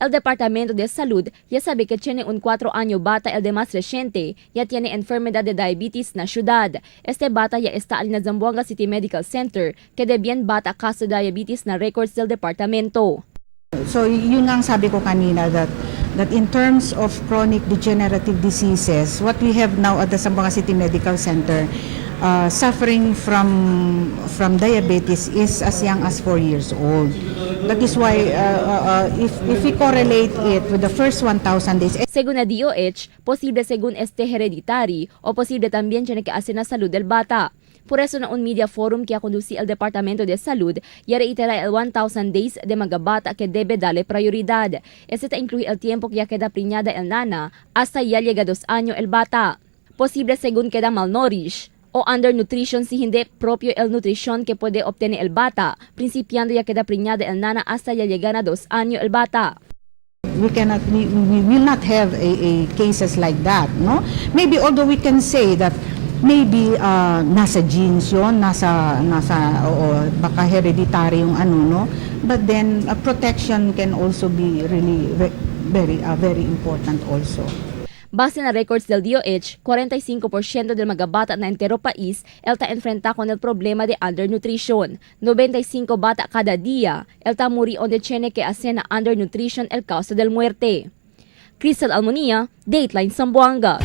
El Departamento de Salud ya sabe que tiene un 4 año bata el de más reciente ya tiene enfermedad de diabetes na syudad. Este bata ya está al na Zamboanga City Medical Center que debyan bata kaso diabetes na records del departamento. So yun nga ang sabi ko kanina that in terms of chronic degenerative diseases, what we have now at the Zamboanga City Medical Center, suffering from diabetes is as young as 4 years old. That is why if we correlate it with the first 1,000 days. Según la DOH, posible según este hereditary o posible también tiene que hacer na salud del bata. Por eso na un media forum que conduce el Departamento de Salud y reitera el 1,000 days de mga bata que debe darle prioridad. Este incluye el tiempo que ya queda preñada el nana hasta ya llega 2 años el bata. Posible según queda malnourished o undernutrition si hindi propio el nutrition que puede obtener el bata, principiando ya queda preñada el nana hasta ya llega na 2 años el bata. We will not have a cases like that, no? Maybe although we can say that maybe nasa genes yon, nasa baka hereditary yung ano, no? But then protection can also be really very important also. Base na records del DOH, 45% del mga bata na entero país elta enfrenta con el problema de undernutrition. 95 bata cada día elta muri onde tiene que hacer na undernutrition el causa del muerte. Crystal Almonía, Dateline Zamboanga.